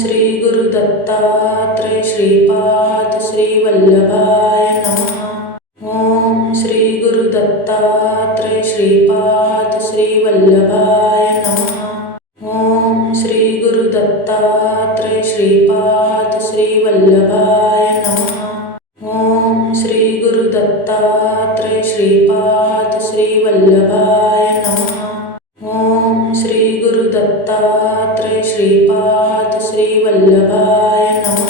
श्री गुरु दत्तात्रय श्रीपाद श्री वल्लभाय नमः। ओम श्री गुरु दत्तात्रय श्रीपाद श्री वल्लभाय नमः। ओम श्री गुरु दत्तात्रय श्रीपाद श्री वल्लभाय नमः। ओम श्री गुरु दत्तात्रय श्रीपाद श्री वल्लभाय नमः। ओम श्री गुरु दत्तात्रय श्रीपाद श्री वल्लभाय नमः।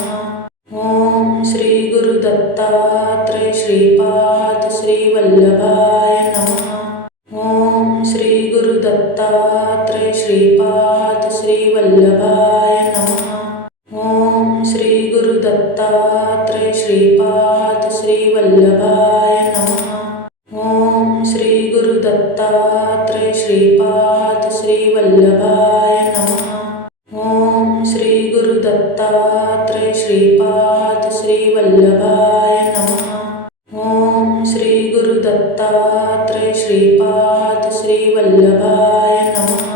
ओम श्री गुरु दत्तात्रय श्रीपाद श्री वल्लभाय नमः। ओम श्री गुरु दत्तात्रय श्रीपाद श्री वल्लभाय नमः। ओम श्री गुरु दत्तात्रय श्रीपाद श्री वल्लभाय नमः। ओम श्री गुरु दत्तात्रय श्रीपाद श्री वल्लभाय नमः। ओम श्री गुरु दत्तात्रय श्रीपाद श्री वल्लभाय नमः। ओम श्री गुरु दत्तात्रय श्रीपाद श्री वल्लभाय नमः।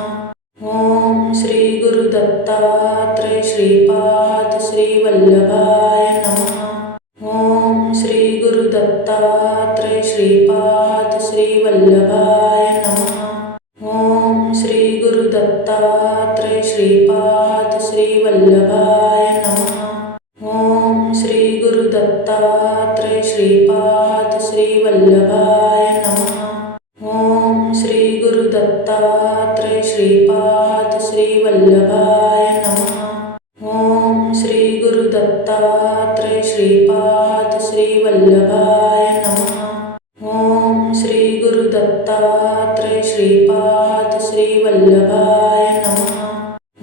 ओम श्री गुरु दत्तात्रय श्रीपाद श्री वल्लभाय नमः। ओम श्री गुरु दत्तात्रय श्रीपाद श्री वल्लभाय नमः। ओम श्री गुरु दत्तात्रय श्रीपाद श्री वल्लभाय नमः। ओम श्री गुरु दत्तात्रय श्रीपाद श्री वल्लभाय नमः। ओम श्री गुरु दत्तात्रय श्रीपाद श्री वल्लभाय नमः। ओम श्री गुरु दत्तात्रय श्रीपाद श्री वल्लभाय नमः। ओम श्री गुरु दत्तात्रय श्रीपाद श्री वल्लभाय नमः।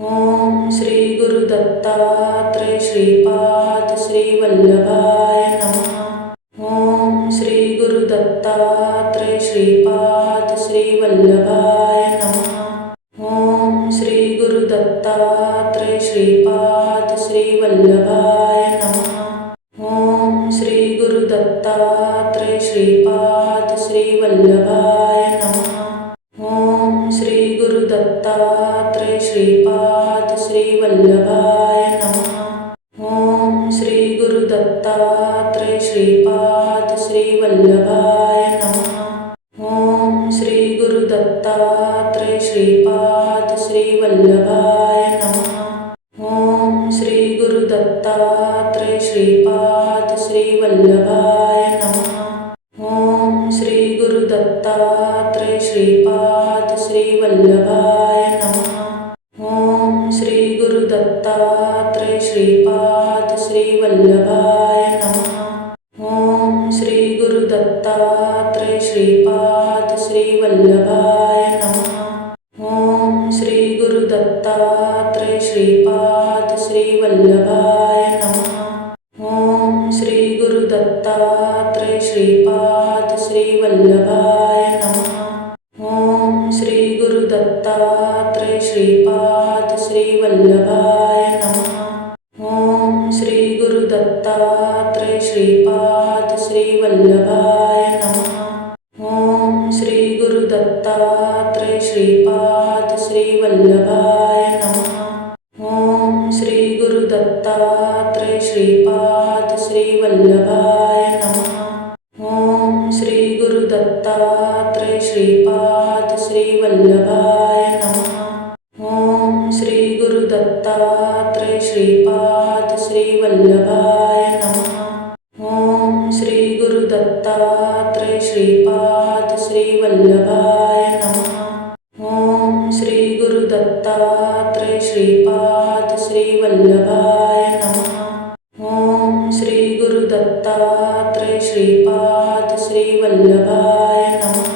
ओम श्री गुरु दत्तात्रय श्रीपाद श्री वल्लभाय नमः। ओम श्री गुरु दत्तात्रय श्रीपाद श्री वल्लभाय नमः। ओम श्री गुरु दत्तात्रय श्रीपाद श्री वल्लभाय नमः। ओम श्री गुरु दत्तात्रय श्रीपाद श्री वल्लभाय नमः। ओम श्री गुरु दत्तात्रय श्रीपाद श्री वल्लभाय नमः। ओम श्री गुरु दत्तात्रय श्रीपाद श्री वल्लभाय नमः। ओम श्री गुरु दत्तात्रय श्रीपाद श्री वल्लभाय नमः। ओम श्री गुरु दत्तात्रय श्रीपाद श्री वल्लभाय नमः। ओम श्री गुरु दत्तात्रय श्रीपाद श्री वल्लभाय नमः। ओम श्री गुरु दत्तात्रय श्रीपाद श्री वल्लभाय नमः। ओम श्री गुरु दत्तात्रय श्रीपाद श्री वल्लभाय नमः। ओम श्री गुरु दत्तात्रय श्रीपाद श्री वल्लभाय नमः। ओम श्री गुरु दत्तात्रय श्रीपाद श्री वल्लभाय नमः। ओम श्री गुरु दत्तात्रय श्रीपाद श्री वल्लभाय नमः। ओम श्री गुरु दत्तात्रय श्रीपाद श्री वल्लभाय नमः। ओम श्री गुरु दत्तात्रय श्रीपाद श्री वल्लभाय नमः। ओम श्री गुरु दत्तात्रय श्रीपाद श्री वल्लभाय नमः। ओम श्री गुरु दत्तात्रय श्रीपाद श्री वल्लभाय नमः। ओम श्री गुरु दत्तात्रय श्रीपाद श्री वल्लभाय नमः। ओम श्री गुरु दत्तात्रय श्रीपाद श्री वल्लभाय नमः। ओम श्री गुरु दत्तात्रय श्रीपाद श्री वल्लभाय नमः। ओम श्री गुरु दत्तात्रय श्रीपाद श्री वल्लभाय नमः।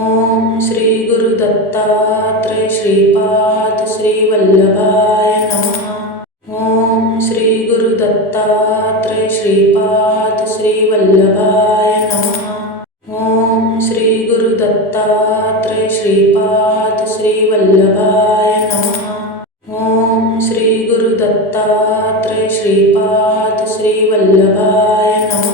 ओम श्री गुरु दत्तात्रय श्रीपाद श्री वल्लभाय नमः। ओम श्री गुरु दत्तात्रय श्रीपाद श्री वल्लभाय नमः। ओम श्री गुरु दत्तात्रय श्रीपाद श्री वल्लभाय नमः। ओम श्री गुरु दत्तात्रय श्रीपाद श्री वल्लभाय नमः।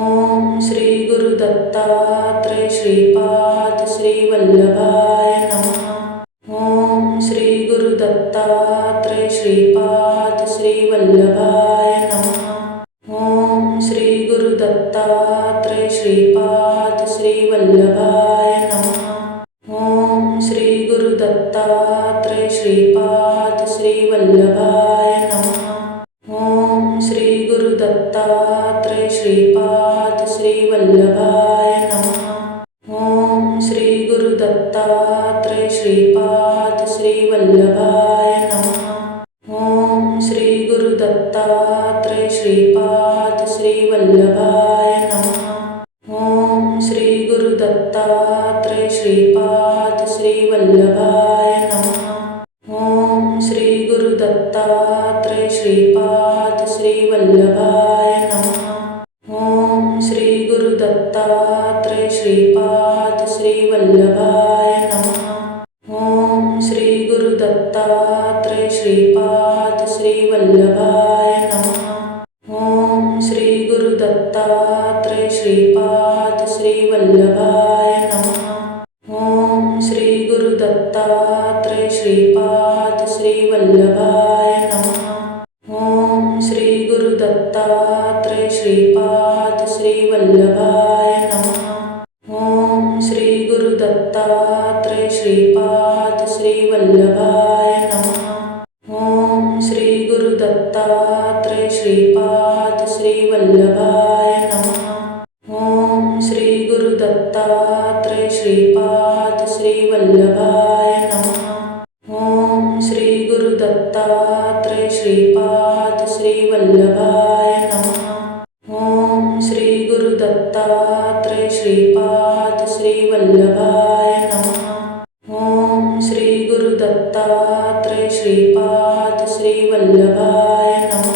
ओम श्री गुरु दत्तात्रय श्रीपाद श्री वल्लभाय नमः। ओम श्री गुरु दत्तात्रय श्रीपाद श्रीवल्लभाय नमः। ओम श्री गुरु दत्तात्रेय श्रीपाद श्रीवल्लभाय नमः। ओम श्री गुरु दत्तात्रेय श्रीपाद श्रीवल्लभाय नमः। ओम श्री गुरु दत्तात्रेय श्रीपाद श्रीवल्लभाय नमः। ओम श्री गुरु दत्तात्रेय श्रीपाद श्रीवल्लभाय नमः। ओम श्री गुरु दत्तात्रेय श्रीपाद श्रीवल्लभाय नमः। ओम श्री गुरु दत्तात्रेय श्रीपाद श्रीवल्लभाय नमः। ओम श्री गुरु दत्तात्रेय श्रीपाद श्रीवल्लभाय नमः। ओम श्री गुरु दत्तात्रेय श्रीपाद श्रीवल्लभाय नमः। ओम श्री गुरु दत्तात्रेय श्रीपाद श्रीवल्लभाय नमः। ओम श्री गुरु दत्तात्रेय श्रीपाद श्रीवल्लभाय नमः। ओम श्री गुरु दत्तात्रेय श्रीपाद श्रीवल्लभाय नमः। ओम श्री गुरु दत्तात्रेय श्रीपाद श्रीवल्लभाय नमः। ओम श्री गुरु दत्तात्रेय श्रीपाद श्रीवल्लभाय नमः। ओम श्री गुरु दत्तात्रेय श्रीपाद श्रीवल्लभाय नमः। ओम श्री गुरु दत्तात्रेय श्रीपाद श्रीवल्लभाय नमः। ओम श्री गुरु दत्तात्रेय श्रीपाद श्रीवल्लभाय नमः। ओम श्री गुरु दत्तात्रेय श्रीपाद श्रीवल्लभाय नमः। ओम श्री गुरु दत्तात्रेय श्रीपाद श्रीवल्लभाय नमः।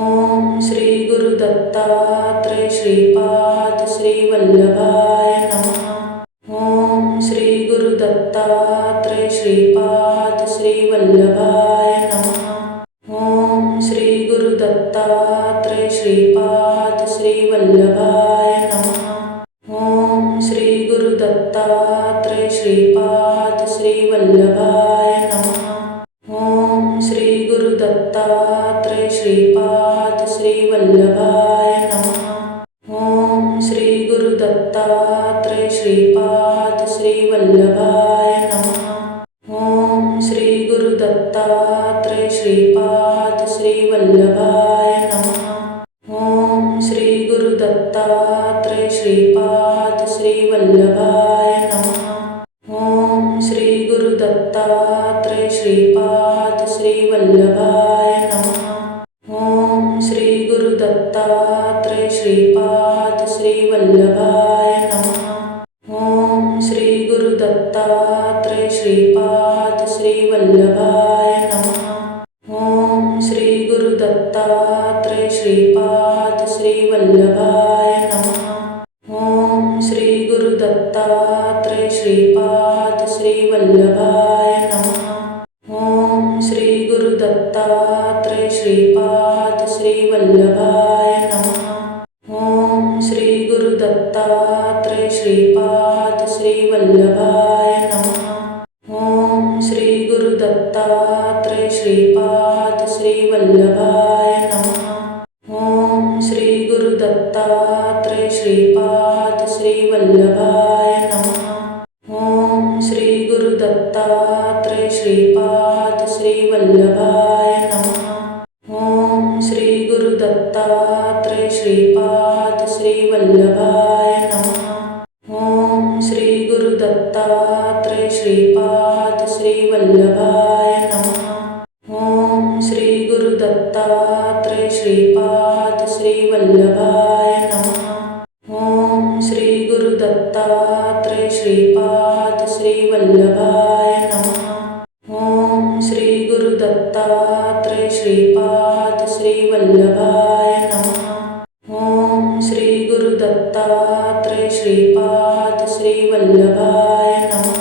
ओम श्री गुरु दत्तात्रेय श्रीपाद श्रीवल्लभाय नमः। ओम श्री गुरु दत्तात्रेय श्रीपाद श्रीवल्लभाय नमः। ओम श्री गुरु दत्तात्रेय श्रीपाद श्रीवल्लभाय नमः। ओम श्री गुरु दत्तात्रेय श्रीपाद श्रीवल्लभाय नमः। ओम श्री गुरु दत्तात्रेय श्रीपाद श्रीवल्लभाय नमः। ओम श्री गुरु दत्तात्रेय श्रीपाद श्रीवल्लभाय नमः। ओम श्री गुरु दत्तात्रेय श्रीपाद श्रीवल्लभाय नमः। ओम श्री गुरु दत्तात्रेय श्रीपाद श्रीवल्लभाय नमः। ओम श्री गुरु दत्तात्रेय श्रीपाद श्रीवल्लभाय नमः। ओम श्री गुरु दत्तात्रेय श्रीपाद श्रीवल्लभाय नमः। ओम श्री गुरु दत्तात्रेय श्रीपाद श्रीवल्लभाय नमः। ओम श्री गुरु दत्तात्रेय श्रीपाद श्रीवल्लभाय नमः। ओम श्री गुरु दत्तात्रेय श्रीपाद श्रीवल्लभाय नमः। ओम श्री गुरु दत्तात्रेय श्रीपाद श्रीवल्लभाय नमः। ओम श्री गुरु दत्तात्रेय श्रीपाद श्रीवल्लभाय नमः। ओम श्री गुरु दत्तात्रेय श्रीपाद श्रीवल्लभाय नमः। ओम श्री गुरु दत्तात्रेय श्रीपाद श्रीवल्लभाय नमः। ओम श्री गुरु दत्तात्रेय श्रीपाद श्रीवल्लभाय नमः। ओम श्री गुरु दत्तात्रेय श्रीपाद श्रीवल्लभाय नमः। ओम श्री गुरु दत्तात्रेय श्रीपाद श्रीवल्लभाय नमः। ओम श्री गुरु दत्तात्रेय श्रीपाद श्रीवल्लभाय नमः। ओम श्री गुरु दत्तात्रेय श्रीपाद श्रीवल्लभाय नमः। ओम श्री गुरु दत्तात्रेय श्रीपाद श्रीवल्लभाय नमः। ओम श्री गुरु दत्तात्रेय श्रीपाद श्रीवल्लभाय नमः।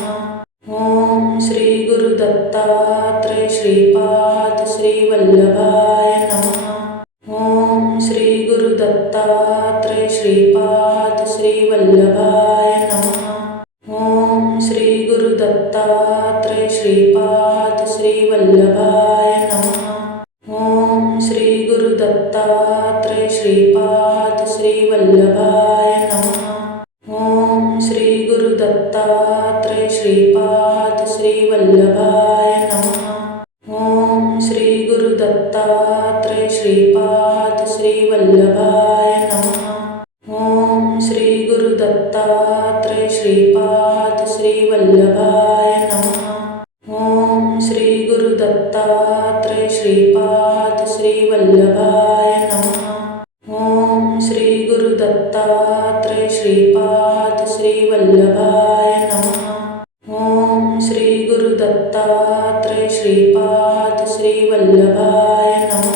ओम श्री गुरु दत्तात्रेय श्रीपाद श्रीवल्लभाय नमः। ओम श्री गुरु दत्तात्रेय श्रीपाद श्रीवल्लभाय नमः। ओम श्री गुरु दत्तात्रेय श्रीपाद श्रीवल्लभाय नमः। दत्तात्रय श्रीपाद श्रीवल्लभाय नमः। ओम श्री गुरु दत्तात्रय श्रीपाद श्रीवल्लभाय नमः। ओम श्री गुरु दत्तात्रय श्रीपाद श्रीवल्लभाय नमः। ओम श्री गुरु दत्तात्रय श्रीपाद श्रीवल्लभाय नमः। ओम श्री गुरु दत्तात्रय श्रीपाद श्रीवल्लभाय नमः।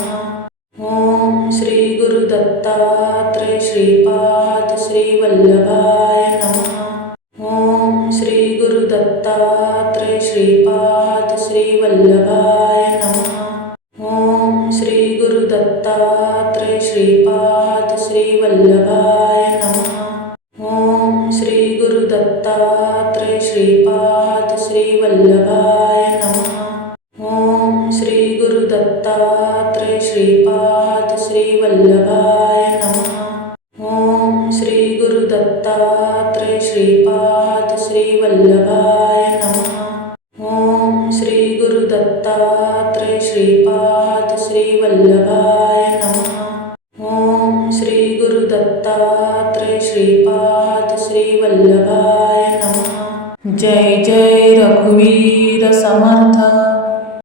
ओम श्री गुरु दत्तात्रय श्रीपाद श्रीवल्लभाय नमः। ओम श्री गुरु दत्तात्रय श्रीपाद श्रीवल्लभाय नमः। ओम श्री गुरु दत्तात्रय श्रीपाद श्रीवल्लभाय नमः। ओम श्री गुरु दत्तात्रय श्रीपाद श्रीवल्लभाय नमः। ओम श्री गुरु दत्तात्रय श्रीपाद श्रीवल्लभाय नमः। ओम श्री गुरु दत्तात्रय श्रीपाद श्रीवल्लभाय